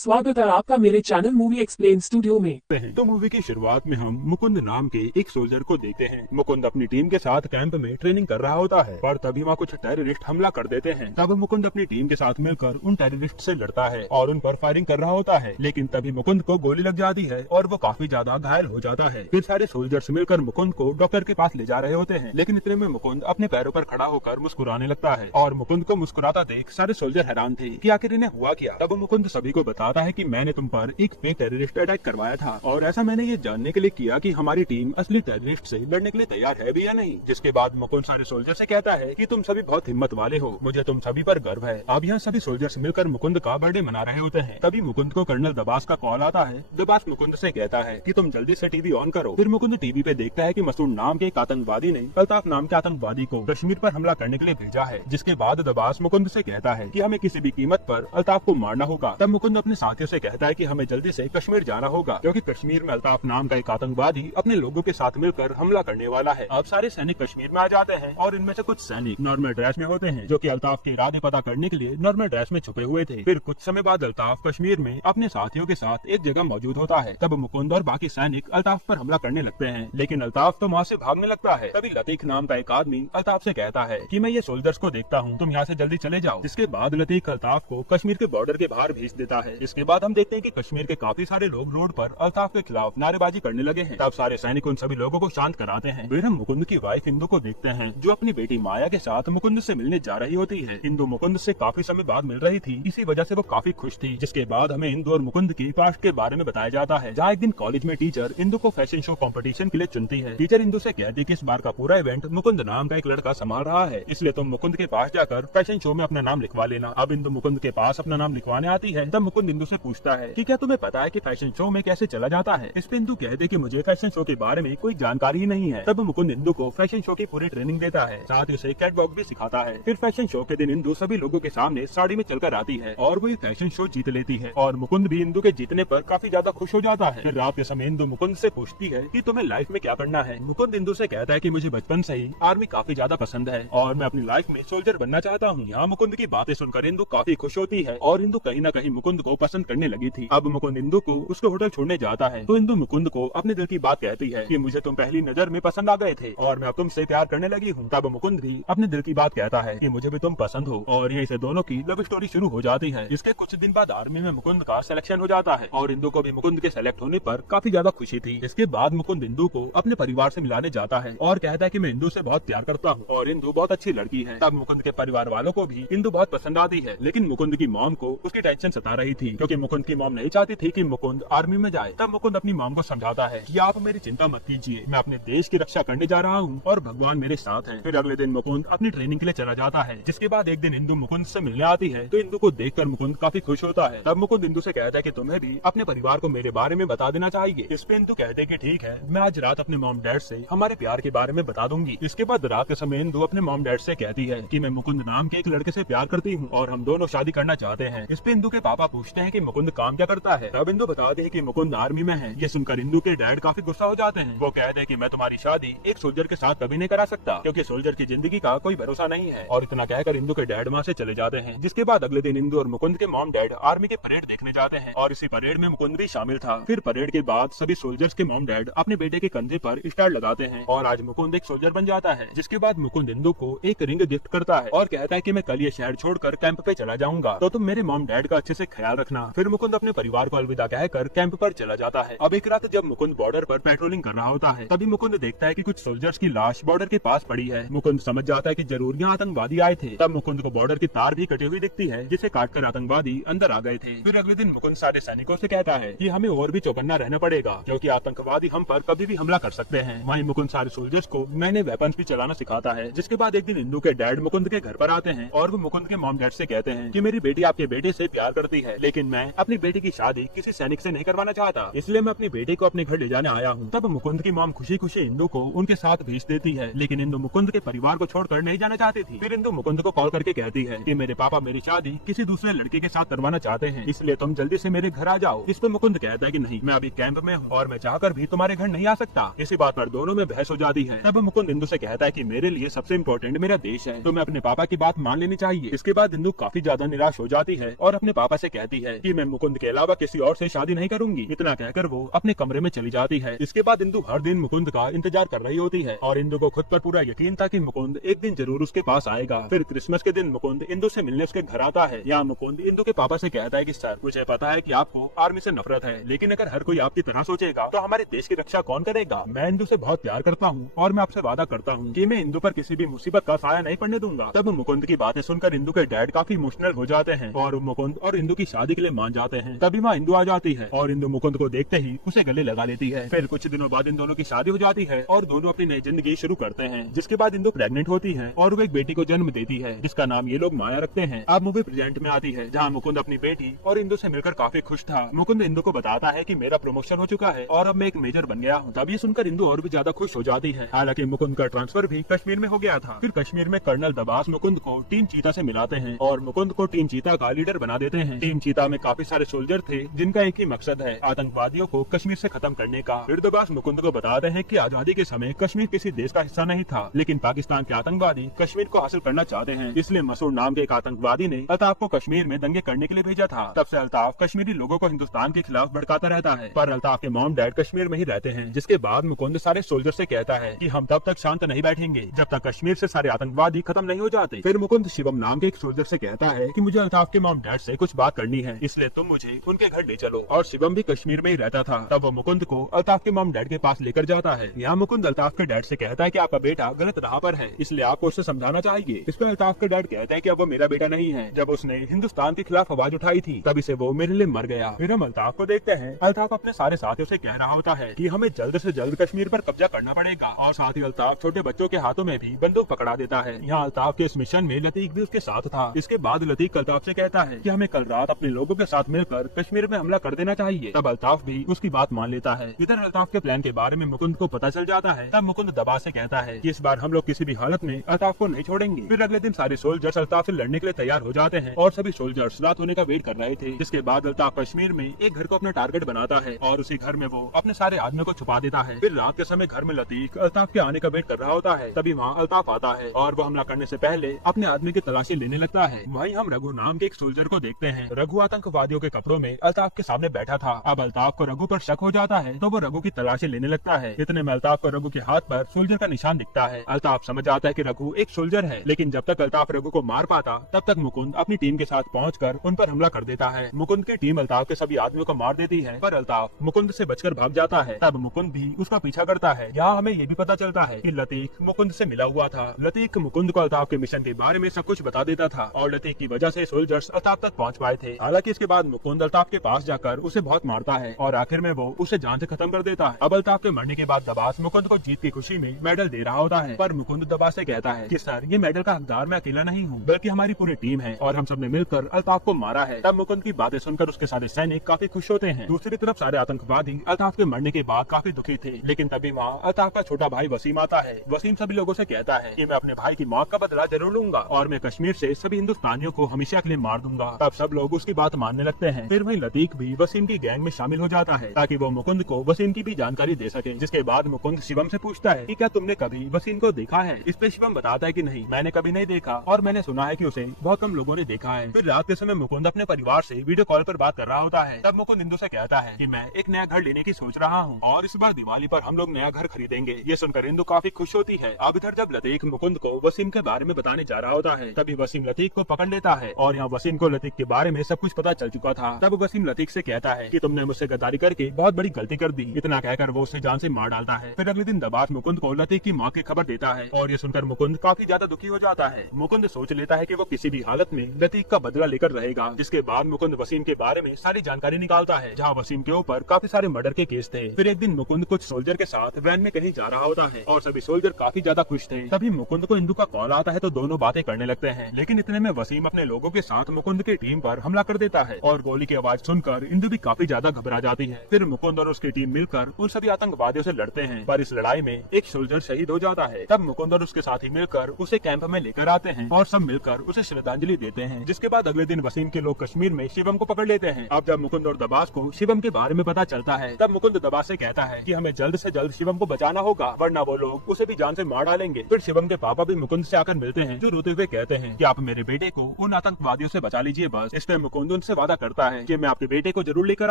स्वागत है आपका मेरे चैनल मूवी एक्सप्लेन स्टूडियो में। तो मूवी की शुरुआत में हम मुकुंद नाम के एक सोल्जर को देखते हैं। मुकुंद अपनी टीम के साथ कैंप में ट्रेनिंग कर रहा होता है, पर तभी वहाँ कुछ टेररिस्ट हमला कर देते हैं। तब मुकुंद अपनी टीम के साथ मिलकर उन टेररिस्ट से लड़ता है और उन पर फायरिंग कर रहा होता है, लेकिन तभी मुकुंद को गोली लग जाती है और वो काफी ज्यादा घायल हो जाता है। फिर सारे सोल्जर्स मिलकर मुकुंद को डॉक्टर के पास ले जा रहे होते हैं, लेकिन इतने में मुकुंद अपने पैरों पर खड़ा होकर मुस्कुराने लगता है और मुकुंद को मुस्कुराता देख सारे सोल्जर हैरान थे कि आखिर इन्हें हुआ क्या। तब मुकुंद सभी को बताता है कि मैंने तुम पर एक फेक टेररिस्ट अटैक करवाया था और ऐसा मैंने ये जानने के लिए किया कि हमारी टीम असली टेररिस्ट से लड़ने के लिए तैयार है भी या नहीं। जिसके बाद मुकुंद सारे सोल्जर से कहता है कि तुम सभी बहुत हिम्मत वाले हो, मुझे तुम सभी पर गर्व है। अब यहाँ सभी सोल्जर्स मिलकर मुकुंद का बर्थडे मना रहे होते हैं। तभी मुकुंद को कर्नल दबास का कॉल आता है। दबास मुकुंद से कहता है कि तुम जल्दी से टीवी ऑन करो। फिर मुकुंद टीवी पे देखता है कि मसूद नाम के एक आतंकवादी ने अल्ताफ नाम के आतंकवादी को कश्मीर पर हमला करने के लिए भेजा है। जिसके बाद दबास मुकुंद से कहता है कि हमें किसी भी कीमत पर अल्ताफ को मारना होगा। तब मुकुंद अपने साथियों से कहता है कि हमें जल्दी से कश्मीर जाना होगा, क्योंकि कश्मीर में अल्ताफ नाम का एक आतंकवादी अपने लोगों के साथ मिलकर हमला करने वाला है। अब सारे सैनिक कश्मीर में आ जाते हैं और इनमें से कुछ सैनिक नॉर्मल ड्रेस में होते हैं, जो कि अल्ताफ के इरादे पता करने के लिए नॉर्मल ड्रेस में छुपे हुए थे। फिर कुछ समय बाद अल्ताफ कश्मीर में अपने साथियों के साथ एक जगह मौजूद होता है। तब मुकुंद और बाकी सैनिक अल्ताफ पर हमला करने लगते हैं, लेकिन अल्ताफ तो वहाँ से भागने लगता है। तभी लतीक नाम का एक आदमी अल्ताफ से कहता है कि मैं ये सोल्जर्स को देखता हूँ, तुम यहाँ से जल्दी चले जाओ। जिसके बाद लतीक अल्ताफ को कश्मीर के बॉर्डर के बाहर भेज देता है। इसके बाद हम देखते हैं कि कश्मीर के काफी सारे लोग रोड पर अल्ताफ के खिलाफ नारेबाजी करने लगे हैं। तब सारे सैनिक उन सभी लोगों को शांत कराते हैं। फिर हम मुकुंद की वाइफ इंदु को देखते हैं, जो अपनी बेटी माया के साथ मुकुंद से मिलने जा रही होती है। इंदु मुकुंद से काफी समय बाद मिल रही थी, इसी वजह से वो काफी खुश थी। जिसके बाद हमें इंदु और मुकुंद की पास्ट के बारे में बताया जाता है, जहाँ एक दिन कॉलेज में टीचर इंदु को फैशन शो कंपटीशन के लिए चुनती है। टीचर इंदु से कहती है कि इस बार का पूरा इवेंट मुकुंद नाम का एक लड़का संभाल रहा है, इसलिए तुम मुकुंद के पास जाकर फैशन शो में अपना नाम लिखवा लेना। अब इंदु मुकुंद के पास अपना नाम लिखवाने आती है। तब मुकुंद इंदु से पूछता है कि क्या तुम्हें पता है कि फैशन शो में कैसे चला जाता है। इस पे इंदु कहते कि मुझे फैशन शो के बारे में कोई जानकारी ही नहीं है। तब मुकुंद इंदु को फैशन शो की पूरी ट्रेनिंग देता है, साथ ही उसे कैट वॉक भी सिखाता है। फिर फैशन शो के दिन इंदु सभी लोगों के सामने साड़ी में चलकर आती है और वो ये फैशन शो जीत लेती है और मुकुंद भी इंदु के जीतने पर काफी ज्यादा खुश हो जाता है। फिर रात के समय इंदु मुकुंद से पूछती है कि तुम्हें लाइफ में क्या करना है। मुकुंद इंदु से कहता है कि मुझे बचपन से ही आर्मी काफी ज्यादा पसंद है और मैं अपनी लाइफ में सोल्जर बनना चाहता हूँ। यहाँ मुकुंद की बातें सुनकर इंदु काफी खुश होती है और इंदु कहीं न कहीं मुकुंद को पसंद करने लगी थी। अब मुकुंद इंदु को उसके होटल छोड़ने जाता है, तो इंदु मुकुंद को अपने दिल की बात कहती है कि मुझे तुम पहली नजर में पसंद आ गए थे और मैं अब तुमसे प्यार करने लगी हूँ। तब मुकुंद भी अपने दिल की बात कहता है कि मुझे भी तुम पसंद हो और यहीं से दोनों की लव स्टोरी शुरू हो जाती है। इसके कुछ दिन बाद आर्मी में मुकुंद का सिलेक्शन हो जाता है और इंदु को भी मुकुंद के सेलेक्ट होने पर काफी ज्यादा खुशी थी। इसके बाद मुकुंद इंदु को अपने परिवार से मिलाने जाता है और कहता है कि मैं इंदु से बहुत प्यार करता हूँ और इंदु बहुत अच्छी लड़की है। तब मुकुंद के परिवार वालों को भी इंदु बहुत पसंद आती है, लेकिन मुकुंद की मॉम को उसकी टेंशन सता रही थी, क्योंकि मुकुंद की मॉम नहीं चाहती थी कि मुकुंद आर्मी में जाए। तब मुकुंद अपनी मॉम को समझाता है कि आप मेरी चिंता मत कीजिए, मैं अपने देश की रक्षा करने जा रहा हूँ और भगवान मेरे साथ है। फिर अगले दिन मुकुंद अपनी ट्रेनिंग के लिए चला जाता है। जिसके बाद एक दिन इंदु मुकुंद से मिलने आती है, तो इंदु को देखकर मुकुंद काफी खुश होता है। तब मुकुंद इंदु से कहता है कि तुम्हें भी अपने परिवार को मेरे बारे में बता देना चाहिए। इस पे इंदु कहते हैं कि ठीक है, मैं आज रात अपने मॉम डैड से हमारे प्यार के बारे में बता दूंगी। इसके बाद रात के समय इंदु अपने मॉम डैड से कहती है कि मैं मुकुंद नाम के एक लड़के से प्यार करती हूँ और हम दोनों शादी करना चाहते हैं। इस पे इंदु के पापा पूछते हैं कि मुकुंद काम क्या करता है। तब इंदु बताते हैं कि मुकुंद आर्मी में है। ये सुनकर इंदु के डैड काफी गुस्सा हो जाते हैं। वो कहते हैं कि मैं तुम्हारी शादी एक सोल्जर के साथ कभी नहीं करा सकता, क्योंकि सोल्जर की जिंदगी का कोई भरोसा नहीं है। और इतना कहकर इंदु के डैड वहाँ से चले जाते हैं। जिसके बाद अगले दिन इंदु और मुकुंद के मॉम डैड आर्मी के परेड देखने जाते हैं और इसी परेड में मुकुंद भी शामिल था। फिर परेड के बाद सभी सोल्जर्स के मॉम डैड अपने बेटे के कंधे पर स्टार लगाते हैं और आज मुकुंद एक सोल्जर बन जाता है। जिसके बाद मुकुंद इंदु को एक रिंग गिफ्ट करता है और कहता है कि मैं कल ये शहर छोड़कर कैंप पे चला जाऊंगा, तो तुम मेरे मॉम डैड का अच्छे से ख्याल रखना। फिर मुकुंद अपने परिवार को अलविदा कहकर कैंप पर चला जाता है। अब एक रात जब मुकुंद बॉर्डर पर पेट्रोलिंग कर रहा होता है, तभी मुकुंद देखता है कि कुछ सोल्जर्स की लाश बॉर्डर के पास पड़ी है। मुकुंद समझ जाता है कि जरूर यहाँ आतंकवादी आए थे। तब मुकुंद को बॉर्डर की तार भी कटी हुई दिखती है, जिसे काटकर आतंकवादी अंदर आ गए थे। फिर अगले दिन मुकुंद सारे सैनिकों से कहता है कि हमें और भी चौकन्ना रहना पड़ेगा, क्योंकि आतंकवादी हम पर कभी भी हमला कर सकते हैं। वहीं मुकुंद सारे सोल्जर्स को नए नए वेपन्स भी चलाना सिखाता है। जिसके बाद एक दिन इंदु के डैड मुकुंद के घर पर आते हैं और वो मुकुंद के मॉम डैड से कहते हैं कि मेरी बेटी आपके बेटे से प्यार करती है, लेकिन मैं अपनी बेटी की शादी किसी सैनिक से नहीं करवाना चाहता, इसलिए मैं अपनी बेटी को अपने घर ले जाने आया हूँ। तब मुकुंद की मॉम खुशी खुशी इंदु को उनके साथ भेज देती है, लेकिन इंदु मुकुंद के परिवार को छोड़कर नहीं जाना चाहती थी। फिर इंदु मुकुंद को कॉल करके कहती है कि मेरे पापा मेरी शादी किसी दूसरे लड़के के साथ करवाना चाहते हैं, इसलिए तुम जल्दी से मेरे घर आ जाओ। इस पे मुकुंद कहता है कि नहीं, मैं अभी कैंप में हूँ और मैं चाहकर भी तुम्हारे घर नहीं आ सकता। इसी बात पर दोनों में बहस हो जाती है। तब मुकुंद इंदु से कहता है कि मेरे लिए सबसे इम्पोर्टेंट मेरा देश है, तो मैं अपने पापा की बात मान लेनी चाहिए। इसके बाद इंदु काफी ज्यादा निराश हो जाती है और अपने पापा से कहती है है कि मैं मुकुंद के अलावा किसी और से शादी नहीं करूंगी। इतना कहकर वो अपने कमरे में चली जाती है। इसके बाद इंदु हर दिन मुकुंद का इंतजार कर रही होती है और इंदु को खुद पर पूरा यकीन था कि मुकुंद एक दिन जरूर उसके पास आएगा। फिर क्रिसमस के दिन मुकुंद इंदु से मिलने उसके घर आता है। यहाँ मुकुंद इंदु के पापा से कहता है कि सर, मुझे पता है कि आपको आर्मी से नफरत है, लेकिन अगर हर कोई आपकी तरह सोचेगा तो हमारे देश की रक्षा कौन करेगा। मैं इंदु से बहुत प्यार करता हूँ और मैं आपसे वादा करता हूँ कि मैं इंदु पर किसी भी मुसीबत का साया नहीं पड़ने दूंगा। तब मुकुंद की बातें सुनकर इंदु के डैड काफी इमोशनल हो जाते हैं और मुकुंद और इंदु की शादी के लिए मान जाते हैं। तभी वहाँ इंदु आ जाती है और इंदु मुकुंद को देखते ही उसे गले लगा लेती है। फिर कुछ दिनों बाद इन दोनों की शादी हो जाती है और दोनों अपनी नई जिंदगी शुरू करते हैं। जिसके बाद इंदु प्रेग्नेंट होती है और वो एक बेटी को जन्म देती है, जिसका नाम ये लोग माया रखते हैं। अब मूवी प्रेजेंट में आती है, जहाँ मुकुंद अपनी बेटी और इंदु से मिलकर काफी खुश था। मुकुंद इंदु को बताता है कि मेरा प्रमोशन हो चुका है और अब मैं एक मेजर बन गया हूँ। तब ये सुनकर इंदु और भी ज्यादा खुश हो जाती है। हालांकि मुकुंद का ट्रांसफर भी कश्मीर में हो गया था। फिर कश्मीर में कर्नल दबास मुकुंद को टीम चीता से मिलाते हैं और मुकुंद को टीम चीता का लीडर बना देते हैं। टीम चीता में काफी सारे सोल्जर थे, जिनका एक ही मकसद है आतंकवादियों को कश्मीर से खत्म करने का। फिर दबास मुकुंद को बताते हैं कि आजादी के समय कश्मीर किसी देश का हिस्सा नहीं था, लेकिन पाकिस्तान के आतंकवादी कश्मीर को हासिल करना चाहते हैं। इसलिए मसूद नाम के एक आतंकवादी ने अल्ताफ को कश्मीर में दंगे करने के लिए भेजा था। तब से अल्ताफ कश्मीरी लोगों को हिंदुस्तान के खिलाफ भड़काता रहता है। पर अल्ताफ के मॉम डैड कश्मीर में ही रहते हैं। जिसके बाद मुकुंद सारे सोल्जर से कहता है कि हम तब तक शांत नहीं बैठेंगे जब तक कश्मीर से सारे आतंकवादी खत्म नहीं हो जाते। फिर मुकुंद शिवम नाम के एक सोल्जर से कहता है कि मुझे अल्ताफ के मॉम डैड से कुछ बात करनी है, इसलिए तुम मुझे उनके घर ले चलो। और शिवम भी कश्मीर में ही रहता था। तब वो मुकुंद को अल्ताफ के मॉम डैड के पास लेकर जाता है। यहाँ मुकुंद अल्ताफ के डैड से कहता है कि आपका बेटा गलत राह पर है, इसलिए आपको उसे समझाना चाहिए। इस पर अल्ताफ के डैड कहते हैं कि अब वो मेरा बेटा नहीं है। जब उसने हिंदुस्तान के खिलाफ आवाज उठाई थी तभी से वो मेरे लिए मर गया। फिर हम अल्ताफ को देखते हैं। अल्ताफ अपने सारे साथियों से कह रहा होता है कि हमें जल्द से जल्द कश्मीर पर कब्जा करना पड़ेगा और साथ ही अल्ताफ छोटे बच्चों के हाथों में भी बंदूक पकड़ा देता है। यहाँ अल्ताफ के इस मिशन में लतीक भी उसके साथ था। इसके बाद लतीक अल्ताफ से कहता है कि हमें कल रात अपने लोगों के साथ मिलकर कश्मीर में हमला कर देना चाहिए। तब अल्ताफ भी उसकी बात मान लेता है। इधर अल्ताफ के प्लान के बारे में मुकुंद को पता चल जाता है। तब मुकुंद दबा से कहता है कि इस बार हम लोग किसी भी हालत में अल्ताफ को नहीं छोड़ेंगे। फिर अगले दिन सारे सोल्जर्स अल्ताफ से लड़ने के लिए तैयार हो जाते हैं और सभी सोल्जर्स रात होने का वेट कर रहे थे। जिसके बाद अल्ताफ कश्मीर में एक घर को अपना टारगेट बनाता है और उसी घर में वो अपने सारे आदमियों को छुपा देता है। फिर रात के समय घर में लतीक अल्ताफ के आने का वेट कर रहा होता है। तभी वहाँ अल्ताफ आता है और वो हमला करने से पहले अपने आदमी की तलाशी लेने लगता है। वहीं हम रघु नाम के एक सोल्जर को देखते हैं। रघु आतंकवादियों के कपड़ों में अल्ताफ के सामने बैठा था। अब अल्ताफ को रघु पर शक हो जाता है तो वो रघु की तलाशी लेने लगता है। इतने में अल्ताफ को रघु के हाथ पर सोल्जर का निशान दिखता है। अल्ताफ समझ आता है कि रघु एक सोल्जर है, लेकिन जब तक अल्ताफ रघु को मार पाता तब तक मुकुंद अपनी टीम के साथ पहुंचकर उन पर हमला कर देता है। मुकुंद की टीम अल्ताफ के सभी आदमियों को मार देती है, पर अल्ताफ मुकुंद से बचकर भाग जाता है। तब मुकुंद भी उसका पीछा करता है। यहाँ हमें ये भी पता चलता है कि लतीक मुकुंद से मिला हुआ था। लतीक मुकुंद को अल्ताफ के मिशन के बारे में सब कुछ बता देता था और लतीक की वजह से सोल्जर्स अल्ताफ तक पहुंच पाए थे। हालांकि इसके बाद मुकुंद अल्ताफ के पास जाकर उसे बहुत मारता है और आखिर में वो उसे जान से खत्म कर देता है। अब अल्ताफ के मरने के बाद दबास मुकुंद को जीत की खुशी में मेडल दे रहा होता है, पर मुकुंद दबास से कहता है कि सर, ये मेडल का हकदार मैं अकेला नहीं हूँ, बल्कि हमारी पूरी टीम है और हम सबने मिलकर अल्ताफ को मारा है। तब मुकुंद की बातें सुनकर उसके सारे सैनिक काफी खुश होते हैं। दूसरी तरफ सारे आतंकवादी अल्ताफ के मरने के बाद काफी दुखी थे, लेकिन तभी वहाँ अल्ताफ का छोटा भाई वसीम आता है। वसीम सभी लोगों से कहता है कि मैं अपने भाई की मौत का बदला जरूर लूंगा और मैं कश्मीर से सभी हिंदुस्तानियों को हमेशा के लिए मार दूंगा। तब सब लोग उसकी बात मानने लगते हैं। फिर वहीं लतीक भी वसीम की गैंग में शामिल हो जाता है ताकि वो मुकुंद को वसीम की भी जानकारी दे सके। जिसके बाद मुकुंद शिवम से पूछता है कि क्या तुमने कभी वसीम को देखा है। इस पे शिवम बताता है कि नहीं, मैंने कभी नहीं देखा और मैंने सुना है कि उसे बहुत कम लोगों ने देखा है। फिर रात के समय मुकुंद अपने परिवार से वीडियो कॉल पर बात कर रहा होता है। तब मुकुंद इंदु से कहता है कि मैं एक नया घर लेने की सोच रहा हूँ और इस बार दिवाली पर हम लोग नया घर खरीदेंगे। ये सुनकर इंदु काफी खुश होती है। अब इधर जब लतीक मुकुंद को वसीम के बारे में बताने जा रहा होता है तभी वसीम लतीक को पकड़ लेता है और यहाँ वसीम को लतीक के बारे में सब कुछ पता चल चुका था। तब वसीम लतीक से कहता है कि तुमने मुझसे गद्दारी करके बहुत बड़ी गलती कर दी। इतना कहकर वो उसे जान से मार डालता है। फिर अगले दिन दबास मुकुंद को लतीक की मौत की खबर देता है और ये सुनकर मुकुंद काफी ज्यादा दुखी हो जाता है। मुकुंद सोच लेता है कि वो किसी भी हालत में लतीक का बदला लेकर रहेगा। जिसके बाद मुकुंद वसीम के बारे में सारी जानकारी निकालता है, जहाँ वसीम के ऊपर काफी सारे मर्डर के केस थे। फिर एक दिन मुकुंद कुछ सोल्जर के साथ वैन में कहीं जा रहा होता है और सभी सोल्जर काफी ज्यादा खुश थे। तभी मुकुंद को इंदु का कॉल आता है तो दोनों बातें करने लगते हैं, लेकिन इतने में वसीम अपने लोगों के साथ मुकुंद की टीम पर हमला कर देता है और गोली की आवाज सुनकर इंदु भी काफी ज्यादा घबरा जाती है। फिर मुकुंद और उसकी टीम मिलकर उन सभी आतंकवादियों से लड़ते हैं, पर इस लड़ाई में एक सोल्जर शहीद हो जाता है। तब मुकुंद और उसके साथी मिलकर उसे कैंप में लेकर आते हैं और सब मिलकर उसे श्रद्धांजलि देते हैं। जिसके बाद अगले दिन वसीम के लोग कश्मीर में शिवम को पकड़ लेते हैं। अब जब मुकुंद और दबास को शिवम के बारे में पता चलता है तब मुकुंद दबास से कहता है कि हमें जल्द से जल्द शिवम को बचाना होगा, वरना वो लोग उसे भी जान से मार डालेंगे। फिर शिवम के पापा भी मुकुंद से आकर मिलते हैं, जो रोते हुए कहते हैं कि आप मेरे बेटे को उन आतंकवादियों से बचा लीजिए बस। इस पे मुकुंद मुकुंद उनसे वादा करता है कि मैं आपके बेटे को जरूर लेकर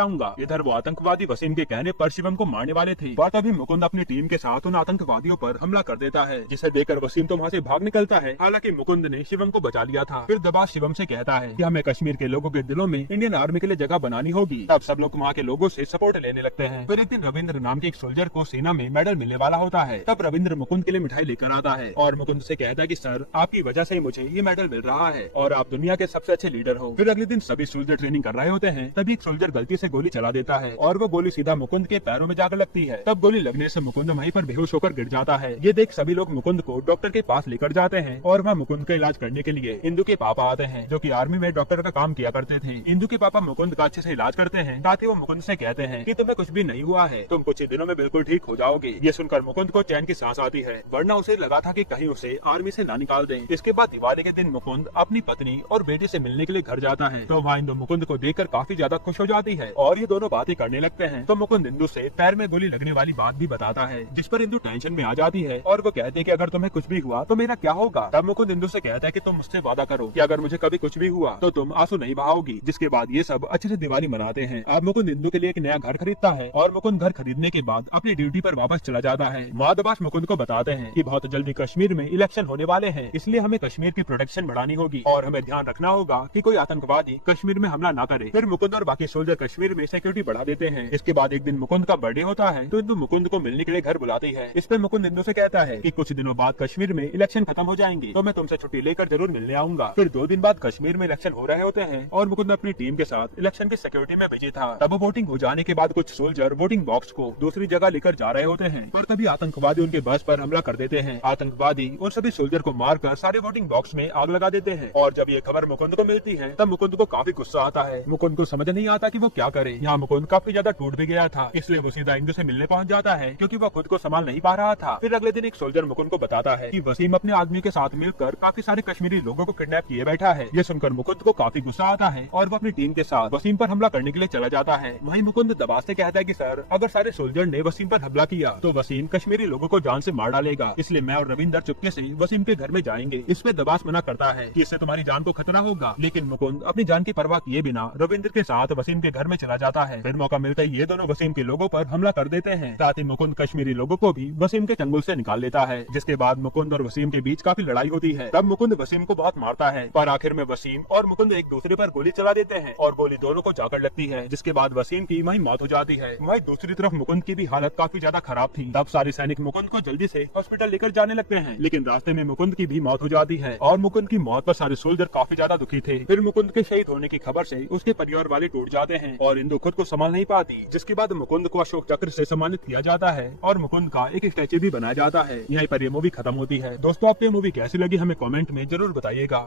आऊंगा। इधर वो आतंकवादी वसीम के कहने पर शिवम को मारने वाले थे, पर तभी मुकुंद अपनी टीम के साथ उन आतंकवादियों पर हमला कर देता है, जिसे देखकर वसीम तो वहाँ से भाग निकलता है। हालांकि मुकुंद ने शिवम को बचा लिया था। फिर दबाव शिवम से कहता है कि हमें कश्मीर के लोगों के दिलों में इंडियन आर्मी के लिए जगह बनानी होगी। तब सब लोग वहाँ के लोगों से सपोर्ट लेने लगते हैं। फिर एक दिन रविंद्र नाम के एक सोल्जर को सेना में मेडल मिलने वाला होता है। तब रविंद्र मुकुंद के लिए मिठाई लेकर आता है और मुकुंद से कहता है कि सर, आपकी वजह से ही मुझे ये मेडल मिल रहा है और आप दुनिया के सबसे अच्छे लीडर हो। फिर अगले दिन सभी सोल्जर ट्रेनिंग कर रहे होते हैं, तभी एक सोल्जर गलती से गोली चला देता है और वो गोली सीधा मुकुंद के पैरों में जाकर लगती है। तब गोली लगने से मुकुंद वहीं पर बेहोश होकर गिर जाता है। ये देख सभी लोग मुकुंद को डॉक्टर के पास लेकर जाते हैं और वहाँ मुकुंद का इलाज करने के लिए इंदु के पापा आते हैं, जो कि आर्मी में डॉक्टर का काम किया करते थे। इंदु के पापा मुकुंद का अच्छे से इलाज करते हैं। साथ ही वो मुकुंद से कहते हैं कि तुम्हें कुछ भी नहीं हुआ है, तुम कुछ ही दिनों में बिल्कुल ठीक हो जाओगे। ये सुनकर मुकुंद को चैन की सांस आती है, वरना उसे लगा था कि कहीं उसे आर्मी से ना निकाल दें। इसके बाद दिवाली के दिन मुकुंद अपनी पत्नी और बेटे से मिलने के लिए घर जाता है, तो वहाँ इंदु मुकुंद को देखकर काफी ज्यादा खुश हो जाती है और ये दोनों बातें करने लगते हैं। तो मुकुंद इंदु से पैर में गोली लगने वाली बात भी बताता है, जिस पर इंदु टेंशन में आ जाती है और वो कहते हैं कि अगर तुम्हें कुछ भी हुआ तो मेरा क्या होगा। तब मुकुंद इंदु से कहता है कि तुम मुझसे वादा करो कि अगर मुझे कभी कुछ भी हुआ तो तुम आंसू नहीं बहाओगी। जिसके बाद ये सब अच्छे से दिवाली मनाते हैं। अब मुकुंद इंदु के लिए एक नया घर खरीदता है और मुकुंद घर खरीदने के बाद अपनी ड्यूटी पर वापस चला जाता है। माधवास मुकुंद को बताते हैं कि बहुत जल्दी कश्मीर में इलेक्शन होने वाले हैं, इसलिए हमें कश्मीर की प्रोटेक्शन बढ़ानी होगी और हमें ध्यान रखना होगा कि कोई आतंकवादी कश्मीर में हमला न करे। फिर मुकुंद और बाकी सोल्जर कश्मीर में सिक्योरिटी बढ़ा देते हैं। इसके बाद एक दिन मुकुंद का बर्थडे होता है, तो इंदु मुकुंद को मिलने के लिए घर बुलाती है। इस पर मुकुंद इंदु से कहता है कि कुछ दिनों बाद कश्मीर में इलेक्शन खत्म हो जाएंगे, तो मैं तुमसे छुट्टी लेकर जरूर मिलने आऊंगा। फिर 2 दिन बाद कश्मीर में इलेक्शन हो रहे होते हैं और मुकुंद अपनी टीम के साथ इलेक्शन की सिक्योरिटी में बिजी था। तब वोटिंग हो जाने के बाद कुछ सोल्जर वोटिंग बॉक्स को दूसरी जगह लेकर जा रहे होते हैं, पर तभी आतंकवादी उनके बस पर हमला कर देते हैं। आतंकवादी उन सभी सोल्जर को मारकर सारे वोटिंग बॉक्स में आग लगा देते हैं और जब ये खबर मुकुंद को मिलती है तब मुकुंद को काफी गुस्सा आता है। मुकुंद को समझ नहीं आता कि वो क्या करे। यहाँ मुकुंद काफी ज्यादा टूट भी गया था, इसलिए वो सीधा इंदु से मिलने पहुंच जाता है, क्योंकि वो खुद को संभाल नहीं पा रहा था। फिर अगले दिन एक सोल्जर मुकुंद को बताता है कि वसीम अपने आदमी के साथ मिलकर काफी सारे कश्मीरी लोगों को किडनैप किए बैठा है। ये सुनकर मुकुंद को काफी गुस्सा आता है और वो अपनी टीम के साथ वसीम पर हमला करने के लिए चला जाता है। वहीं मुकुंद दबाव से कहता है कि सर, अगर सारे सोल्जर ने वसीम पर हमला किया तो वसीम कश्मीरी लोगों को जान से मार डालेगा, इसलिए मैं और रविंदर चुपके से वसीम के घर में जाएंगे। इस पे दबास मना करता है कि इससे तुम्हारी जान को खतरा होगा, लेकिन मुकुंद अपनी जान की परवाह किए बिना रविंदर के साथ वसीम के घर में चला जाता है। फिर मौका मिलता ही ये दोनों वसीम के लोगों पर हमला कर देते हैं। साथ ही मुकुंद कश्मीरी लोगों को भी वसीम के चंगुल से निकाल लेता है, जिसके बाद मुकुंद और वसीम के बीच काफी लड़ाई होती है। तब मुकुंद वसीम को बहुत मारता है, पर आखिर में वसीम और मुकुंद एक दूसरे पर गोली चला देते हैं और गोली दोनों को जाकर लगती है, जिसके बाद वसीम की वहीं मौत हो जाती है। वहीं दूसरी तरफ मुकुंद की भी हालत काफी ज्यादा खराब थी। तब सारे सैनिक मुकुंद को जल्दी से हॉस्पिटल लेकर जाने लगते हैं, लेकिन रास्ते में मुकुंद की भी मौत हो जाती है और मुकुंद की मौत पर सारे सोल्जर काफी ज्यादा दुखी थे। फिर मुकुंद के शहीद होने की खबर से उसके परिवार वाले टूट जाते हैं और इंदु खुद को संभाल नहीं पाती, जिसके बाद मुकुंद को अशोक चक्र से सम्मानित किया जाता है और मुकुंद का एक स्टैचू भी बनाया जाता है। यहीं पर ये मूवी खत्म होती है। दोस्तों, आपको ये मूवी कैसी लगी हमें कमेंट में जरूर बताइएगा।